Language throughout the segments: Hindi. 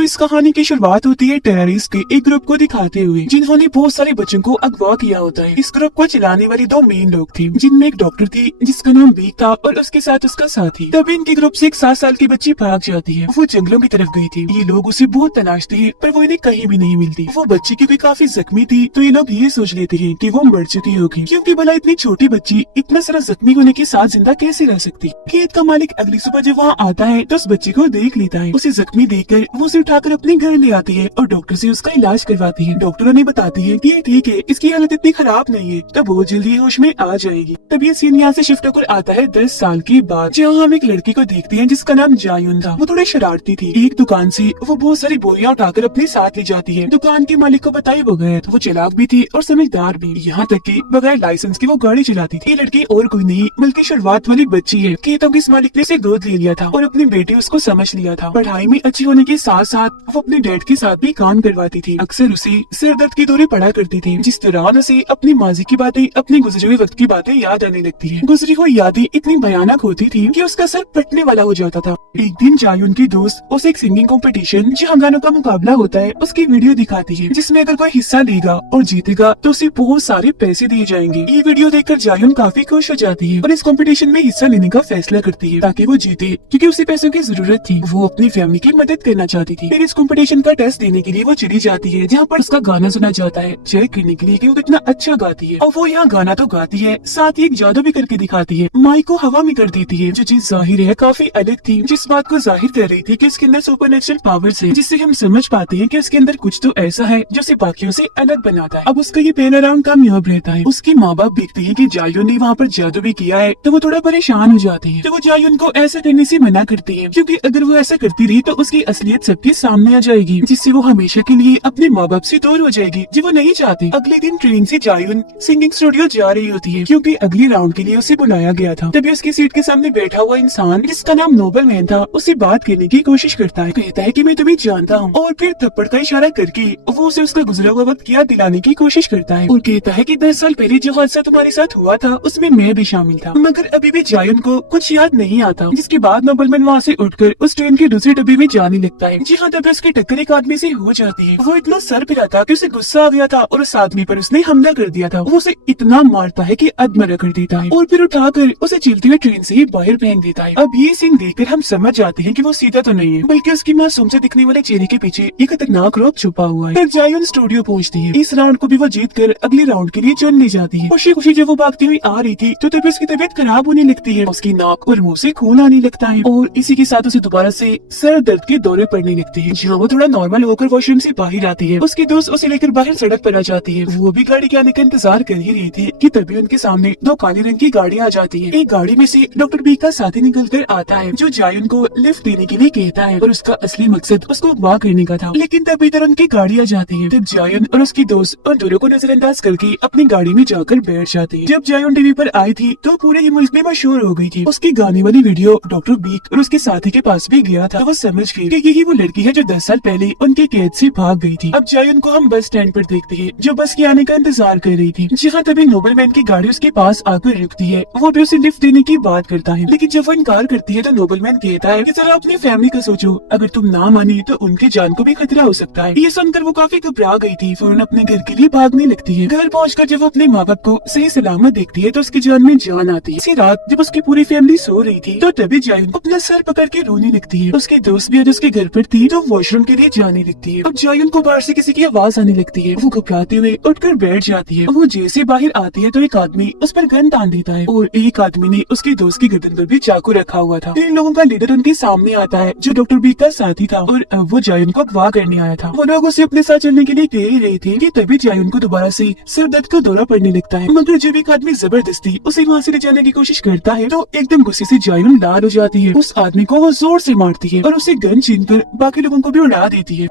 तो इस कहानी की शुरुआत होती है टेररिस्ट के एक ग्रुप को दिखाते हुए, जिन्होंने बहुत सारे बच्चों को अगवा किया होता है। इस ग्रुप को चलाने वाली दो मेन लोग थे, जिनमें एक डॉक्टर थी जिसका नाम बीक था और उसके साथ उसका साथी। तभी इनके ग्रुप से एक 7 साल की बच्ची भाग जाती है। वो जंगलों की तरफ गई थी। ये लोग उसे बहुत तलाशते हैं पर वो इन्हें कहीं भी नहीं मिलती। वो बच्ची क्योंकि काफी जख्मी थी तो ये लोग ये सोच लेते हैं कि वो मर चुकी होगी, क्योंकि भला इतनी छोटी बच्ची इतना सारा जख्मी होने के साथ जिंदा कैसे रह सकती। खेत का मालिक अगली सुबह जब वहाँ आता है तो उस बच्ची को देख लेता है। उसे जख्मी देखकर वो उसे उठाकर अपने घर ले आती है और डॉक्टर से उसका इलाज करवाती है। डॉक्टरों ने बताती है कि ये ठीक है, इसकी हालत इतनी खराब नहीं है, तो बहुत जल्दी होश में आ जाएगी। तब ये सीन यहाँ से शिफ्ट होकर आता है 10 साल के बाद, जहाँ हम एक लड़की को देखते हैं जिसका नाम जायुन था। वो थोड़ी शरारती थी। एक दुकान से वो बहुत सारी बोरियां उठाकर अपने साथ ले जाती है। दुकान के मालिक को बताए बगैर वो चालाक भी थी और समझदार भी, यहाँ तक कि बगैर लाइसेंस के वो गाड़ी चलाती थी। ये लड़की और कोई नहीं बल्कि शुरुआत वाली बच्ची है। खेतों के इस मालिक ने उसे गोद ले लिया था और अपनी बेटी उसको समझ लिया था। पढ़ाई में अच्छी होने के साथ साथ वो अपने डैड के साथ भी काम करवाती थी। अक्सर उसे सिर दर्द की दौरे पड़ा करती थी, जिस दौरान उसे अपनी माजी की बातें, अपने गुजरे हुए वक्त की बातें याद आने लगती है। गुजरी हुई यादें इतनी भयानक होती थी कि उसका सर फटने वाला हो जाता था। एक दिन जायुन की दोस्त उसे एक सिंगिंग कंपटीशन जहाँ गानों का मुकाबला होता है उसकी वीडियो दिखाती है, जिसमें अगर कोई हिस्सा लेगा और जीतेगा तो उसे बहुत सारे पैसे दिए जाएंगे। ये वीडियो देखकर जायुन काफी खुश हो जाती है और इस कंपटीशन में हिस्सा लेने का फैसला करती है ताकि वो जीते, क्योंकि उसे पैसों की जरूरत थी। वो अपनी फैमिली की मदद करना चाहती थी। फिर इस कंपटीशन का टेस्ट देने के लिए वो चली जाती है, जहाँ पर उसका गाना सुना जाता है, चेक करने के लिए कि वो कितना अच्छा गाती है। और वो यहाँ गाना तो गाती है, साथ ही एक जादू भी करके दिखाती है। माइक को हवा में कर देती है। जो चीज जाहिर है काफी अलग थी, जिस बात को जाहिर कर रही थी कि उसके अंदर सुपरनेचुरल पावर्स है, जिससे हम समझ पाते हैं कि उसके अंदर कुछ तो ऐसा है जो उसे बाकियों से अलग बनाता है। अब उसका ये पहला राउंड कामयाब रहता है। उसके माँ बाप देखते हैं कि जायुन ने वहाँ पर जादू भी किया है, तो वो थोड़ा परेशान हो जाते हैं। तो वो जायुन को ऐसा करने से मना करती है, क्योंकि अगर वो ऐसा करती रही तो उसकी असलियत सबके सामने आ जाएगी, जिससे वो हमेशा के लिए अपने माँ बाप से दूर हो जाएगी, जो वो नहीं चाहती। अगले दिन ट्रेन से जायुन सिंगिंग स्टूडियो जा रही होती है, क्योंकि अगले राउंड के लिए उसे बुलाया गया था। तभी उसकी सीट के सामने बैठा हुआ इंसान, जिसका नाम नोबल मैन था, उससे बात करने की कोशिश करता है। कहता है कि मैं तुम्हें जानता हूँ, और फिर थप्पड़ का इशारा करके वो उसे उसका गुजरा हुआ वक्त याद दिलाने की कोशिश करता है और कहता है कि 10 साल पहले जो हादसा तुम्हारे साथ हुआ था उसमें मैं भी शामिल था। मगर अभी भी जायुन को कुछ याद नहीं आता, जिसके बाद नोबल मैन वहाँ से उठकर उस ट्रेन के दूसरे डब्बे में जाने लगता है, जी हाँ। तभी उसकी टक्कर एक आदमी से हो जाती है। वो इतना सर फिरा था कि उसे गुस्सा आ गया था और उस आदमी पर उसने हमला कर दिया था। वो उसे इतना मारता है कि अधमरा कर देता है और फिर उठाकर उसे चलती हुई ट्रेन से ही बाहर फेंक देता है। अब ये सीन देखकर हम समझ जाते हैं कि वो सीधा तो नहीं है, बल्कि उसकी मासूम से दिखने वाले चेहरे के पीछे एक खतरनाक रोग छुपा हुआ है। फिर जायुन स्टूडियो पहुंचती है। इस राउंड को भी वो जीत कर अगले राउंड के लिए चलने जाती है। खुशी खुशी जब वो भागती हुई आ रही थी तो तभी उसकी तबीयत खराब होने लगती है। उसकी नाक और मुंह से खून आने लगता है और इसी के साथ उसे दोबारा से सर दर्द के दौरे पड़ने लगते हैं। जहाँ वो थोड़ा नॉर्मल होकर वॉशरूम से बाहर आती है, उसकी दोस्त उसे लेकर बाहर सड़क पर आ जाती है। वो भी गाड़ी के आने का इंतजार कर ही रही थी कि तभी उनके सामने 2 काले रंग की गाड़ियाँ आ जाती है। एक गाड़ी में से डॉक्टर बी का साथी निकल कर आता है, जो जायुन को लिफ्ट देने के लिए कहता है और उसका असली मकसद उसको अगवा करने का था। लेकिन तभी इधर उनकी गाड़ी आ जाती है। तब जायुन और उसकी दोस्त उन दोनों को नजरअंदाज करके अपनी गाड़ी में जाकर बैठ जाती है। जब जायुन टीवी पर आई थी तो पूरे ही मुल्क में मशहूर हो गई थी। उसकी गाने वाली वीडियो डॉक्टर बीक और उसके साथी के पास भी गया था। तो वो समझ गई कि यही वो लड़की है जो 10 साल पहले उनके कैद से भाग गई थी। अब जायुन को हम बस स्टैंड पर देखते हैं, जो बस के आने का इंतजार कर रही थी। जहाँ तभी नोबल मैन की गाड़ी उसके पास आकर रुकती है। वो भी उसे लिफ्ट देने की बात करता है, लेकिन जब वो इनकार करती है तो नोबल मैन कहता है कि जरा अपनी फैमिली का सोचो, अगर तुम ना मानी तो उनकी जान को भी खतरा हो सकता है। ये सुनकर वो काफी घबरा गई थी। फौरन अपने घर के लिए भागने लगती है। घर पहुंचकर जब वो अपने माँ बाप को सही सलामत देखती है तो उसकी जान में जान आती है। इसी रात जब उसकी पूरी फैमिली सो रही थी तो तभी जायुन अपना सर पकड़ के रोने लगती है। उसके दोस्त भी आज उसके घर पर थी तो वॉशरूम के लिए जाने लगती है। अब जायुन को बाहर से किसी की आवाज आने लगती है। वो घबराते हुए उठकर बैठ जाती है। वो जैसे बाहर आती है तो एक आदमी उस पर गन तान देता है और एक आदमी ने उसके दोस्त की गर्दन पर भी चाकू रखा हुआ था। इन लोगों का लीडर उनके सामने आता है, जो डॉक्टर बी का साथी था और वो जायुन को अगवा करने आया था। वो लोग उसे अपने साथ चलने के लिए कह ही रहे थे कि तभी जायुन को दोबारा से सर दर्द का दौरा पड़ने लगता है। मगर जब एक आदमी जबरदस्ती उसे वहाँ से ले जाने की कोशिश करता है तो एकदम गुस्से से जायुन लाल हो जाती है। उस आदमी को वो जोर से मारती है और उसे गन छीनकर बाकी लोगों को भी उड़ा देती है।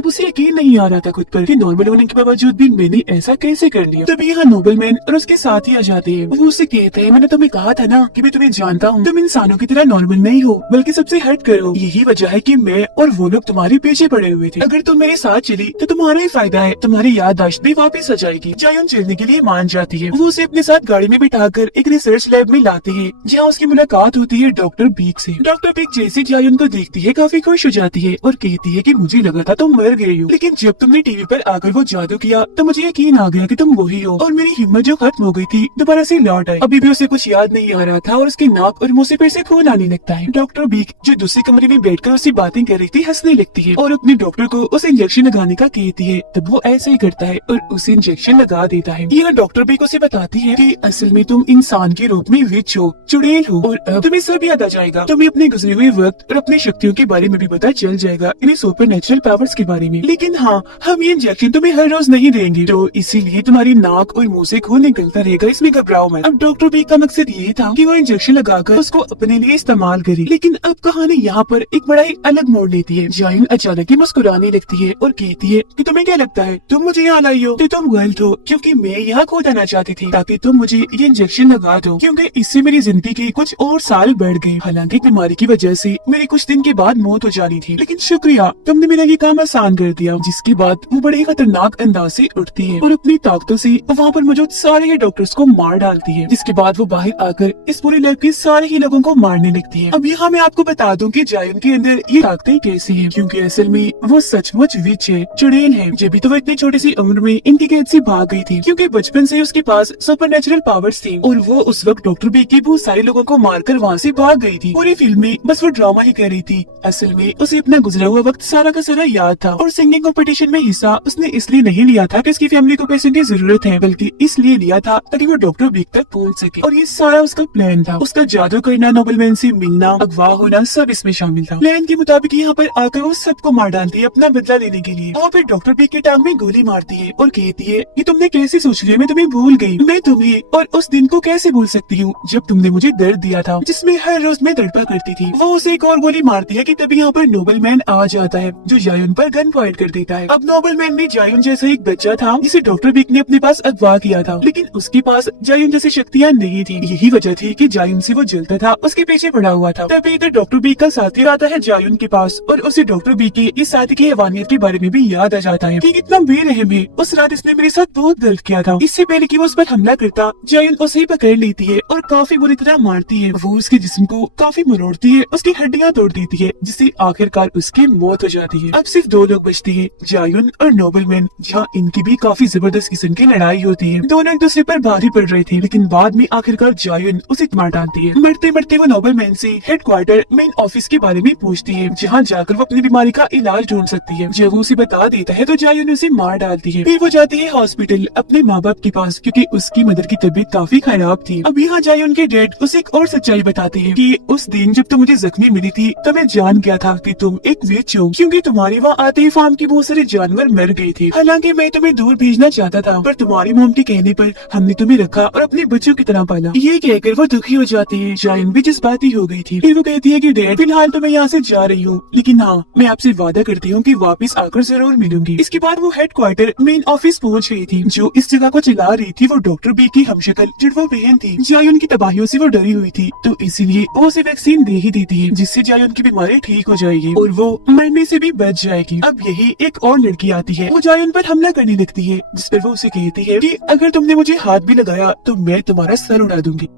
अब उसे यकीन नहीं आ रहा था खुद पर कि नॉर्मल होने के बावजूद भी मैंने ऐसा कैसे कर लिया। तभी यहाँ नोबलमैन और उसके साथ ही आ जाते हैं। वो उससे कहते हैं मैंने तुम्हें कहा था ना कि मैं तुम्हें जानता हूँ, तुम इंसानों की तरह नॉर्मल नहीं हो बल्कि सबसे हट कर हो। यही वजह है कि मैं और वो लोग तुम्हारे पीछे पड़े हुए थे। अगर तुम मेरे साथ चली तो तुम्हारा ही फायदा है, तुम्हारी याददाश्त भी वापस आ जाएगी। जायुन चलने के लिए मान जाती है। वो उसे अपने साथ गाड़ी में बिठाकर एक रिसर्च लैब में लाती है जहाँ उसकी मुलाकात होती है डॉक्टर बीक से। डॉक्टर बीक जैसे जायुन को देखती है काफी खुश हो जाती है और कहती है कि मुझे लगा था तुम मर गई हो, लेकिन जब तुमने टीवी पर आकर वो जादू किया तो मुझे यकीन आ गया कि तुम वही हो और मेरी हिम्मत जो खत्म हो गई थी दोबारा से लौट आई। अभी भी उसे कुछ याद नहीं आ रहा था और उसके नाक और मुंह से फिर से खून आने लगता है। डॉक्टर बीक जो दूसरे कमरे में बैठकर उससे बातें कर रही थी हंसने लगती है और अपने डॉक्टर को उसे इंजेक्शन लगाने का कहती है। तब वो ऐसे ही करता है और उसे इंजेक्शन लगा देता है। यह डॉक्टर बीक उसे बताती है कि असल में तुम इंसान के रूप में विच हो, चुड़ैल हो और अब तुम्हें सब याद आ जाएगा। तुम्हें अपने गुजरे हुए वक्त और अपनी शक्तियों के बारे में भी पता चल जाएगा, इन्हें सुपर नेचुरल पावर्स के बारे में। लेकिन हाँ, हम ये इंजेक्शन तुम्हें हर रोज नहीं देंगे, तो इसीलिए तुम्हारी नाक और मुंह से खून निकलता रहेगा, इसमें घबराओ मत। अब डॉक्टर बी का मकसद ये था कि वो इंजेक्शन लगाकर उसको अपने लिए इस्तेमाल करे। लेकिन अब कहानी यहाँ पर एक बड़ा ही अलग मोड़ लेती है। जायुन अचानक ही मुस्कुराने लगती है और कहती है कि तुम्हें क्या लगता है तुम मुझे यहाँ लाई हो? तो तुम गलत हो, क्योंकि मैं यहाँ खुद आना चाहती थी ताकि तुम मुझे ये इंजेक्शन लगा दो, क्योंकि इससे मेरी जिंदगी के कुछ और साल बढ़ गए। हालांकि बीमारी की वजह से मेरी कुछ दिन के बाद मौत हो जानी थी, लेकिन शुक्रिया तुमने मेरा ये काम आसान कर दिया। जिसके बाद वो बड़े खतरनाक अंदाज से उठती है और अपनी ताकतों से वहाँ पर मौजूद सारे ही डॉक्टर्स को मार डालती है। जिसके बाद वो बाहर आकर इस पूरे लैब के सारे ही लोगों को मारने लगती है। अब यहाँ मैं आपको बता दूं कि जायुन के अंदर ये ताकतें कैसी हैं, क्योंकि असल में वो सचमुच विच है, चुड़ैल है। जब भी तो वो इतनी छोटी सी उम्र में इनकी कैद से भाग गई थी, क्योंकि बचपन से उसके पास सुपर नेचुरल पावर्स थी और वो उस वक्त डॉक्टर बी के बहुत सारे लोगों को मारकर वहाँ से भाग गई थी। पूरी फिल्म में बस वो ड्रामा ही कर रही थी। असल में उसे अपना गुजरा हुआ वक्त सारा का सारा याद था और सिंगिंग कंपटीशन में हिस्सा उसने इसलिए नहीं लिया था कि उसकी फैमिली को पैसे की जरूरत है, बल्कि इसलिए लिया था ताकि वो डॉक्टर बीक तक पहुँच सके। और ये सारा उसका प्लान था। उसका जादू करना, नोबलमैन से मिलना, अगवा होना, सब इसमें शामिल था। प्लान के मुताबिक यहाँ पर आकर वो सबको मार डालती है अपना बदला लेने के लिए। और फिर डॉक्टर बीक के टांग में गोली मारती है और कहती है कि तुमने कैसे सोच लिया मैं तुम्हें भूल गई। मैं तुम्हें और उस दिन को कैसे भूल सकती हूँ जब तुमने मुझे दर्द दिया था, जिसमें हर रोज मैं तड़पा करती थी। वो उसे एक और गोली मारती है कि तभी यहाँ पर नोबलमैन आ जाता है जो जायुन पर गन पॉइंट कर देता है। अब नोबलमैन भी जायुन जैसा एक बच्चा था जिसे डॉक्टर बीक ने अपने पास अगवा किया था, लेकिन उसके पास जायुन जैसी शक्तियाँ नहीं थी। यही वजह थी कि जायुन से वो जलता था, उसके पीछे पड़ा हुआ था। तभी इधर डॉक्टर बीक का साथी आता है जायुन के पास और उसे डॉक्टर बीक के इस साथी की हैवानियत के बारे में भी याद आ जाता है कि कितना बेरहम है। उस रात इसने मेरे साथ बहुत गलत किया था। इससे पहले कि वो उस पर हमला करता, जायुन उसे ही पकड़ लेती है और काफी बुरी तरह मारती है। वो उसके जिस्म को काफी मरोड़ती है, उसकी हड्डियां तोड़ देती है, जिससे आखिरकार उसकी मौत हो जाती है। अब सिर्फ दो लोग बचते हैं, जायुन और नोबलमैन, जहाँ इनकी भी काफी जबरदस्त किस्म की लड़ाई होती है। दोनों एक दूसरे पर भारी पड़ रहे थे, लेकिन बाद में आखिरकार जायुन उसे मार डालती है। मरते मरते वो नोबलमैन से हेडक्वार्टर मेन ऑफिस के बारे में पूछती है, जहाँ जाकर वो अपनी बीमारी का इलाज ढूंढ सकती है। जब वो उसे बता देता है तो जायुन उसे मार डालती है। फिर वो जाती है हॉस्पिटल अपने माँ बाप के पास, क्योंकि उसकी मदर की तबीयत काफी खराब थी। अब यहाँ जायुन के डैड उसे एक और सच्चाई बताते हैं कि उस दिन जब तुम मुझे जख्मी मिली थी तो मैं जान गया था कि तुम एक विच हो, क्योंकि तुम्हारे वहाँ आते ही फार्म के बहुत सारे जानवर मर गए थे। हालांकि मैं तुम्हें दूर भेजना चाहता था, पर तुम्हारी मॉम के कहने पर हमने तुम्हें रखा और अपने बच्चों की तरह पाला। ये कहकर वो दुखी हो जाती है। जायुन भी जज्बाती हो गई थी। फिर वो कहती है कि डैड फिलहाल तो मैं यहाँ से जा रही हूँ, लेकिन हाँ मैं आपसे वादा करती हूँ कि वापस आकर जरूर मिलूंगी। इसके बाद वो हेडक्वार्टर मेन ऑफिस पहुँच गई थी। जो इस जगह को चला रही थी वो डॉक्टर बी की हमशक्ल जुड़वा बहन थी। जायुन की तबाहियों से वो डरी हुई थी, तो इसीलिए वो उसे वैक्सीन दे ही देती है, जिससे जायुन की बीमारी ठीक हो जाएगी और वो मरने से भी बच जाएगी। अब यही एक और लड़की आती है, वो जायुन पर हमला करने लगती है, जिस पर वो उसे कहती है कि अगर तुमने मुझे हाथ भी लगाया तो मैं तुम्हारा सर उड़ा दूंगी।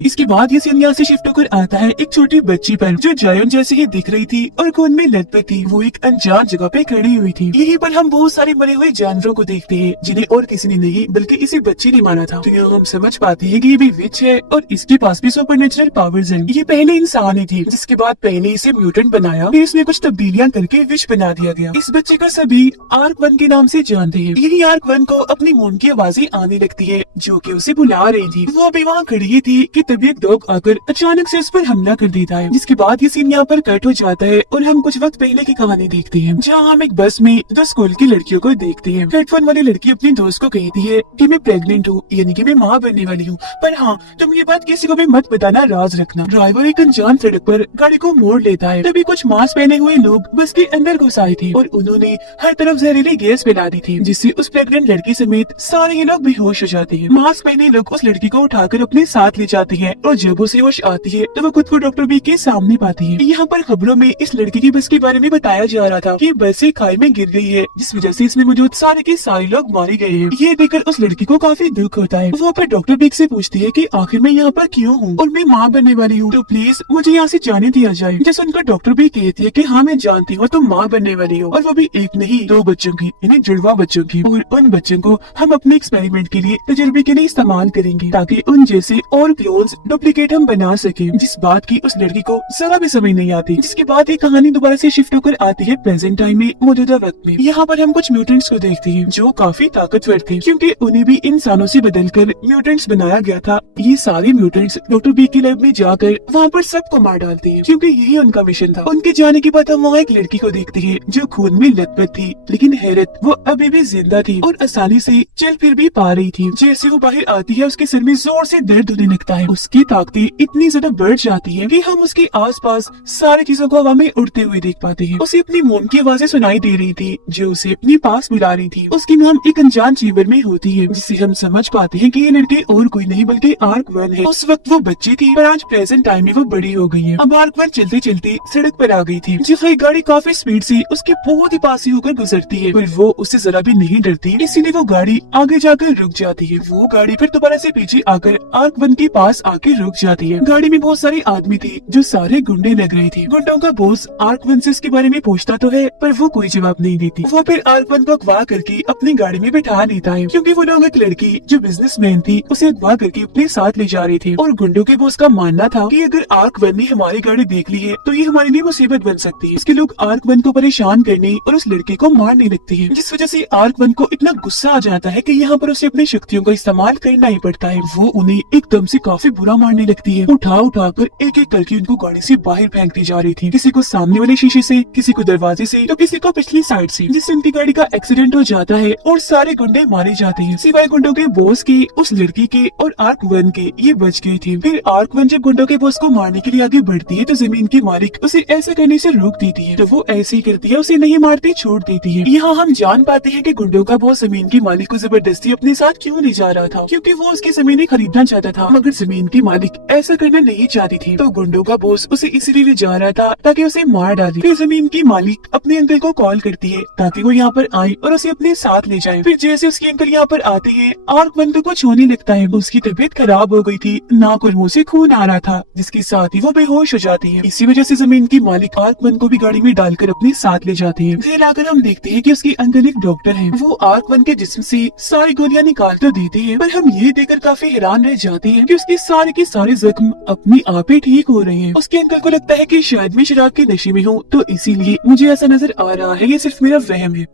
इसके बाद ये सीन यहाँ से शिफ्ट होकर आता है एक छोटी बच्ची पर, जो जायुन जैसे ही दिख रही थी और खून में लथपथ थी। वो एक अनजान जगह पे खड़ी हुई थी। यहीं पर हम बहुत सारे मरे हुए जानवरों को देखते हैं, जिन्हें और किसी ने नहीं बल्कि इसी बच्ची ने माना था। तो यहाँ हम समझ पाते हैं कि ये भी विच है और इसके पास भी सुपर नेचुरल पावर्स हैं। ये पहले इंसान ही थी, जिसके बाद पहले इसे म्यूटेंट बनाया, फिर इसमें कुछ तब्दीलियां करके विच बना दिया गया। इस बच्चे को सभी आर्क वन के नाम से जानते हैं। यही आर्क वन को अपनी मौन की आवाजें आने लगती है, जो कि उसे बुला रही थी। वो अभी वहाँ खड़ी ही थी कि तभी एक डॉग आकर अचानक से उस पर हमला कर देता है, जिसके बाद ये सीन यहाँ पर कट हो जाता है और हम कुछ वक्त पहले की कहानी देखते हैं, जहाँ हम एक बस में 2 स्कूल की लड़कियों को देखते हैं। हेडफोन वाली लड़की अपनी दोस्त को कहती है कि मैं प्रेग्नेंट हूँ, यानी कि मैं माँ बनने वाली हूँ, पर हाँ तुम ये बात किसी को भी मत बताना, राज रखना। ड्राइवर एक अनजान सड़क पर गाड़ी को मोड़ लेता है, तभी कुछ मास्क पहने हुए लोग बस के अंदर घुस आए थे और उन्होंने हर तरफ जहरीली गैस फैला दी थी, जिससे उस प्रेग्नेंट लड़की समेत सारे ही लोग बेहोश हो जाते हैं। मास्क पहने लोग उस लड़की को उठाकर अपने साथ ले जाते हैं और जब उसे होश आती है तो वो खुद को डॉक्टर बी के सामने पाती है। यहाँ पर खबरों में इस लड़की की बस के बारे में बताया जा रहा था कि बस एक खाई में गिर गई है, जिस वजह से इसमें मौजूद सारे के सारे लोग मारे गए हैं। ये देखकर उस लड़की को काफी दुख होता है। वो फिर डॉक्टर बी से पूछती है कि आखिर मैं यहाँ पर क्यों हूँ और मैं माँ बनने वाली हूँ, तो प्लीज मुझे यहाँ से जाने दिया जाए। जैसे उनका डॉक्टर भी कहती है कि हाँ मैं जानती हूँ तुम माँ बनने वाली हो, और वो भी एक नहीं 2 बच्चों की, यानी जुड़वा बच्चों की, और उन बच्चों को हम अपने एक्सपेरिमेंट के लिए, तजुर्बे के लिए इस्तेमाल करेंगे ताकि उन जैसे और क्लोन्स डुप्लीकेट हम बना सके। जिस बात की उस लड़की को जरा भी समझ नहीं आती। जिसके बाद ये कहानी दोबारा से शिफ्ट होकर आती है प्रेजेंट टाइम में, मौजूदा वक्त में। यहाँ पर हम कुछ म्यूटेंट्स को देखते हैं जो काफी ताकतवर थे, क्योंकि उन्हें भी इंसानों से बदलकर म्यूटेंट्स बनाया गया था। ये सारे म्यूटेंट्स डॉक्टर बी की लैब में जाकर वहाँ पर सबको मार डालते हैं, क्योंकि यही उनका मिशन था। उनके जाने के बाद हम वहाँ एक लड़की को देखते हैं जो खून में लथपथ थी, लेकिन हैरत वो अभी भी जिंदा थी और आसानी से चल फिर भी पा रही थी। जैसे वो बाहर आती है उसके सिर में जोर से दर्द होने लगता है। उसकी ताकतें इतनी ज्यादा बढ़ जाती है कि हम उसके आसपास सारी चीजों को हवा में उड़ते हुए देख पाते हैं। उसे अपनी मोम की आवाजें सुनाई दे रही थी जो उसे अपने पास बुला रही थी। उसकी नाम एक अनजान चीवर में होती है, जिससे हम समझ पाते हैं कि ये लड़की और कोई नहीं बल्कि आर्क-1 है। उस वक्त वो बच्ची थी पर आज प्रेजेंट टाइम में वो बड़ी हो गई है। अब आर्क-1 चलते चलते सड़क पर आ गई थी, जिसकी गाड़ी काफी स्पीड से उसके बहुत ही पास ही होकर गुजरती है, पर वो उससे जरा भी नहीं डरती, इसीलिए वो गाड़ी आगे जाकर रुक जाती है। वो गाड़ी फिर दोबारा से पीछे आकर आर्क-1 के पास आके रुक जाती है। गाड़ी में बहुत सारे आदमी थे जो सारे गुंडे लग रहे थे। गुंडों का बॉस आर्क-1 से इसके बारे में पूछता तो है, पर वो कोई जवाब नहीं देती। वो फिर आर्क-1 को अगवा करके अपनी गाड़ी में बिठा लेता है, क्योंकि वो लोग एक लड़की जो बिजनेसमैन थी उसे अगवा करके अपने साथ ले जा रहे थे। और गुंडों के बॉस का मानना था कि अगर आर्क-1 ने हमारी गाड़ी देख ली है तो ये हमारे लिए मुसीबत बन सकती है। इसके लोग आर्क-1 को परेशान करने और उस लड़के को मारने लगते हैं, जिस वजह से आर्क-1 को इतना गुस्सा आ जाता है कि यहाँ पर उसे अपनी शक्तियों का इस्तेमाल करना ही पड़ता है। वो उन्हें एकदम से काफी बुरा मारने लगती है। उठा उठा कर एक एक करके उनको गाड़ी से बाहर फेंकती जा रही थी, किसी को सामने वाले शीशे से, किसी को दरवाजे से, तो किसी को पिछली साइड से, जिससे उनकी गाड़ी का एक्सीडेंट हो जाता है और सारे गुंडे मारे जाते हैं, सिवाय गुंडों के बॉस के, उस लड़की के और आर्क-1 के। ये बच गए थे। फिर आर्क-1 जब गुंडों के बॉस को मारने के लिए आगे बढ़ती है तो जमीन के मालिक उसे ऐसा करने से रोक देती है, तो वो ऐसे ही करती है, उसे नहीं मारती, छोड़ देती है। यहाँ हम जान पाते हैं कि गुंडों का बॉस जमीन के मालिक को जबरदस्ती अपने साथ क्यों ले जा रहा था, क्योंकि वो उसकी जमीनें खरीदना चाहता था, मगर जमीन की मालिक ऐसा करना नहीं चाहती थी। तो गुंडों का बॉस उसे इसलिए ले जा रहा था ताकि उसे मार डाले। फिर जमीन की मालिक अपने अंकल को कॉल करती है ताकि वो यहाँ पर आए और उसे अपने साथ ले जाए। फिर जैसे उसके अंकल यहाँ पर आते हैं, आर्क-1 को कुछ होने लगता है। उसकी तबीयत खराब हो गई थी, नाक और मुंह से खून आ रहा था, जिसके साथ ही वो बेहोश हो जाती है। इसी वजह से जमीन की मालिक आर्क-1 को भी गाड़ी में डालकर अपने साथ ले जाती है। फिर आकर हम देखते हैं कि उसके अंकल एक डॉक्टर है। वो आर्क-1 के जिस्म से सारी गोलियां निकाल तो देते हैं, पर हम ये देखकर काफी हैरान रह जाते हैं कि उसके सारे के सारे जख्म अपने आप ही ठीक हो रहे हैं। उसके अंकल को लगता है कि शायद मैं शराब के नशे में हूँ, तो इसीलिए मुझे ऐसा नजर आ रहा है, ये सिर्फ मेरा वहम है।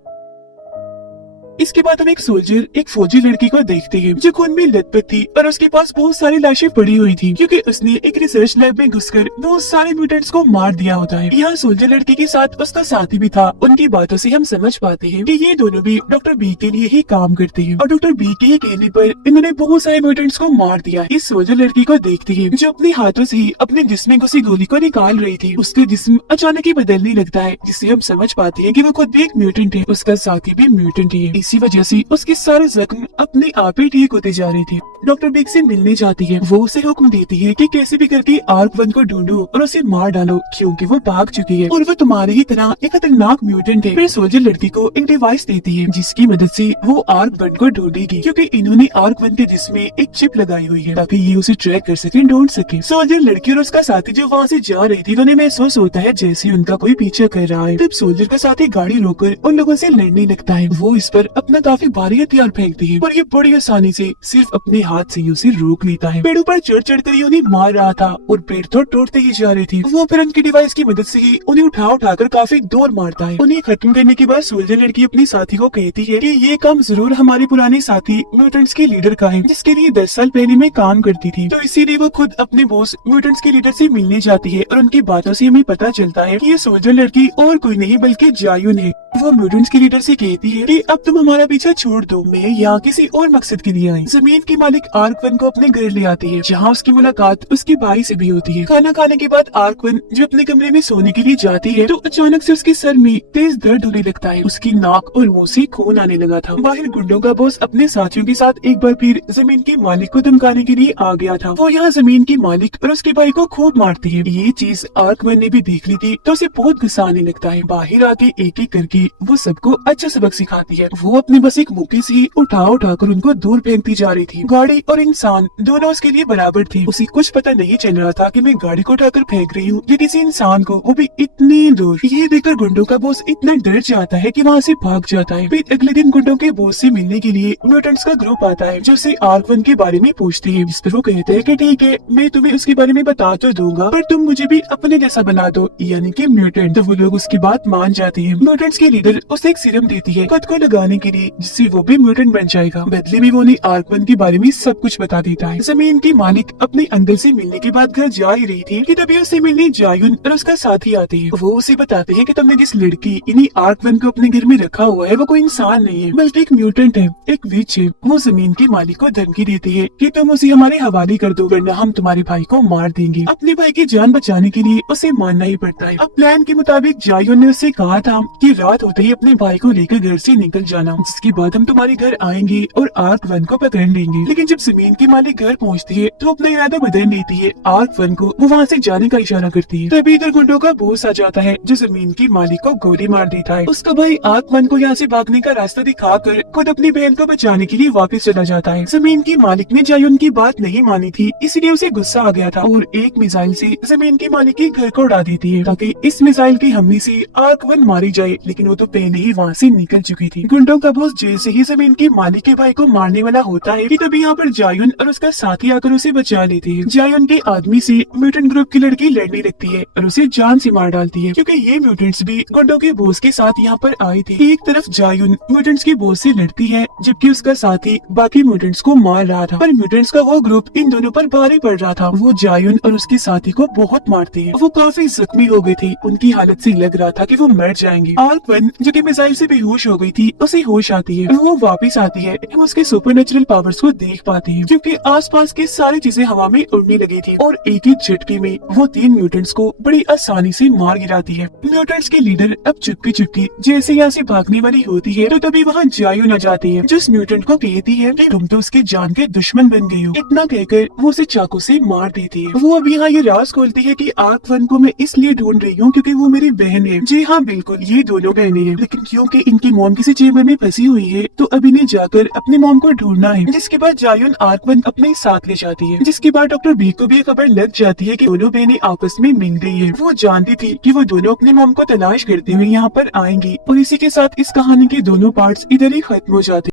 इसके बाद हम एक सोल्जर, एक फौजी लड़की को देखते हैं जो खून में लथपथ थी और उसके पास बहुत सारी लाशें पड़ी हुई थी, क्योंकि उसने एक रिसर्च लैब में घुसकर बहुत सारे म्यूटेंट्स को मार दिया होता है। यहाँ सोल्जर लड़की के साथ उसका साथी भी था। उनकी बातों से हम समझ पाते हैं कि ये दोनों भी डॉक्टर बी के लिए ही काम करते हैं और डॉक्टर बी के कहने पर इन्होंने बहुत सारे म्यूटेंट्स को मार दिया। इस सोल्जर लड़की को देखते हैं जो अपने हाथों से ही अपने जिस्म में घुसी गोली को निकाल रही थी। उसका जिस्म अचानक ही बदलने लगता है, जिससे हम समझ पाते हैं कि वो खुद भी एक म्यूटेंट है, उसका साथी भी म्यूटेंट है। इसी वजह से उसके सारे जख्म अपने आप ही ठीक होते जा रहे थे। डॉक्टर बिग से मिलने जाती है। वो उसे हुक्म देती है कि कैसे भी करके आर्क-1 को ढूंढो और उसे मार डालो, क्योंकि वो भाग चुकी है और वो तुम्हारी ही तरह एक खतरनाक म्यूटेंट है। फिर सोल्जर लड़की को एक डिवाइस देती है जिसकी मदद से वो आर्क-1 को ढूंढेगी, क्योंकि इन्होंने आर्क-1 के जिस्म में एक चिप लगाई हुई है ताकि ये उसे ट्रैक कर सके, ढूंढ सके। सोल्जर लड़की और उसका साथी जो वहाँ से जा रही थी, उन्हें महसूस होता है जैसे उनका कोई पीछा कर रहा है। तब सोल्जर का साथी गाड़ी रोककर उन लोगों से लड़ने लगता है। वो इस पर अपना काफी भारी हथियार फेंकती है और ये बड़ी आसानी से सिर्फ अपने हाथ से ही उसे रोक लेता है। पेड़ों पर चढ़ चढ़ कर उन्हें मार रहा था और पेड़ तो टूटते ही जा रहे थे। वो फिर उनकी डिवाइस की मदद से ही उन्हें उठाकर काफी दूर मारता है। उन्हें खत्म करने के बाद सोल्जर लड़की अपनी साथी को कहती है कि ये काम जरूर हमारे पुराने साथी म्यूटेंट्स के लीडर का है, जिसके लिए 10 साल पहले मैं काम करती थी। तो इसीलिए वो खुद अपने बॉस म्यूटेंट्स के लीडर से मिलने जाती है और उनकी बातों से हमें पता चलता है कि ये सोल्जर लड़की और कोई नहीं बल्कि जायुन है। वो म्यूटेंट्स के लीडर से कहती है कि अब तुम हमारा पीछा छोड़ दो, मैं यहाँ किसी और मकसद के लिए आई। जमीन की मालिक आर्क-1 को अपने घर ले आती है, जहाँ उसकी मुलाकात उसके भाई से भी होती है। खाना खाने के बाद आर्क-1 जो अपने कमरे में सोने के लिए जाती है तो अचानक से उसके सर में तेज दर्द होने लगता है। उसकी नाक और मुंह से खून आने लगा था। बाहर गुंडों का बॉस अपने साथियों के साथ एक बार फिर जमीन के मालिक को धमकाने के लिए आ गया था। वो यहाँ जमीन की मालिक और उसके भाई को खूब मारती है। ये चीज आर्क-1 ने भी देख ली थी तो उसे बहुत गुस्सा आने लगता है। बाहर आके एक एक करके वो सबको अच्छा सबक सिखाती है। वो अपने बस एक मुक्के से उठाकर उनको दूर फेंकती जा रही थी। गाड़ी और इंसान दोनों उसके लिए बराबर थे। उसे कुछ पता नहीं चल रहा था कि मैं गाड़ी को उठाकर फेंक रही हूँ या किसी इंसान को, वो भी इतनी दूर। ये देखकर गुंडों का बॉस इतना डर जाता है कि वहाँ से भाग जाता है। फिर अगले दिन गुंडों के बॉस से मिलने के लिए म्यूटेंट्स का ग्रुप आता है जो उसे आर्क-1 के बारे में पूछती है, जिस पर वो कहते हैं कि ठीक है, मैं तुम्हें उसके बारे में बता तो दूंगा पर तुम मुझे भी अपने जैसा बना दो, यानी कि म्यूटेंट। तो वो लोग उसकी बात मान जाती है। म्यूटेंट्स के लीडर उसे एक सीरम देती है खुद को लगाने के लिए, जिससे वो भी म्यूटेंट बन जाएगा। बदले में वो उन्हें आर्क-1 के बारे में सब कुछ बता देता है। जमीन की मालिक अपने अंकल से मिलने के बाद घर जा ही रही थी कि तभी उसे मिलने जायुन और उसका साथी आते हैं। वो उसे बताते हैं कि तुमने जिस लड़की इन्हीं आर्क-1 को अपने घर में रखा हुआ है वो कोई इंसान नहीं है बल्कि एक म्यूटेंट है, एक विच है। वो जमीन की मालिक को धमकी देती है कि तुम उसे हमारे हवाले कर दो वरना हम तुम्हारे भाई को मार देंगे। अपने भाई की जान बचाने के लिए उसे मानना ही पड़ता है। अब प्लान के मुताबिक जायुन ने उससे कहा था कि रात होते ही अपने भाई को लेकर घर से निकल जाना, जिसके बाद हम तुम्हारे घर आएंगे और आर्क-1 को पकड़ लेंगे। लेकिन जब जमीन की मालिक घर पहुंचती है तो अपना इरादा बदल लेती है। आर्क-1 को वो वहाँ से जाने का इशारा करती है। तभी इधर गुंडों का बॉस आ जाता है जो जमीन की मालिक को गोली मार देता है। उसका भाई आर्क-1 को यहाँ से भागने का रास्ता दिखाकर खुद अपनी बहन को बचाने के लिए वापस चला जाता है। जमीन की मालिक ने जायुन की बात नहीं मानी थी, इसलिए उसे गुस्सा आ गया था और एक मिसाइल से जमीन की मालिक के घर को उड़ा देती है ताकि इस मिसाइल की हमले से आर्क-1 मारी जाए। लेकिन वो तो पहले ही वहाँ से निकल चुकी थी। गुंडों का बॉस जैसे ही जमीन के मालिक के भाई को मारने वाला होता है कि तभी यहाँ पर जायुन और उसका साथी आकर उसे बचा लेते हैं। जायुन के आदमी से म्यूटेंट ग्रुप की लड़की लड़ने लगती है और उसे जान से मार डालती है, क्योंकि ये म्यूटेंट्स भी गुंडों के बॉस के साथ यहाँ पर आए थे। एक तरफ जायुन म्यूटेंट्स के बॉस से लड़ती है जबकि उसका साथी बाकी म्यूटेंट्स को मार रहा था, पर म्यूटेंट्स का वो ग्रुप इन दोनों पर भारी पड़ रहा था। वो जायुन और उसके साथी को बहुत मारते हैं। वो काफी जख्मी हो गए थे, उनकी हालत से लग रहा था कि वो मर जाएंगे। आर्क-1 जो कि मिसाइल से बेहोश हो गई थी उसे होश आती है। वो वापस आती है। हम उसके सुपरनेचुरल पावर्स को देख पाते हैं, क्योंकि आसपास की सारी चीजें हवा में उड़ने लगी थी और एक ही झटके में वो 3 म्यूटेंट्स को बड़ी आसानी से मार गिराती है। म्यूटेंट्स के लीडर अब चुपके चुपके जैसे यहाँ से भागने वाली होती है तो तभी वहाँ जायुन आ जाती है, जो उस म्यूटेंट को कहती है कि तुम तो उसके जान के दुश्मन बन गई हो। इतना कहकर वो उसे चाकू से मार देती है। वो अब यहाँ ये राज खोलती है कि आर्क-1 को मैं इसलिए ढूंढ रही हूँ क्योंकि वो मेरी बहन है। जी हाँ, बिल्कुल, ये दोनों बहनें हैं, लेकिन क्योंकि इनकी मॉम किसी चेम्बर में फंसी हुई है तो अब इन्हें जाकर अपनी मॉम को ढूंढना है। जिसके बाद जायुन आर्क-1 अपने साथ ले जाती है, जिसके बाद डॉक्टर बी को भी खबर लग जाती है कि दोनों बहनें आपस में मिल गई है। वो जानती थी कि वो दोनों अपनी मॉम को तलाश करते हुए यहाँ पर आएंगी और इसी के साथ इस कहानी के दोनों पार्ट्स इधर ही खत्म हो जाते।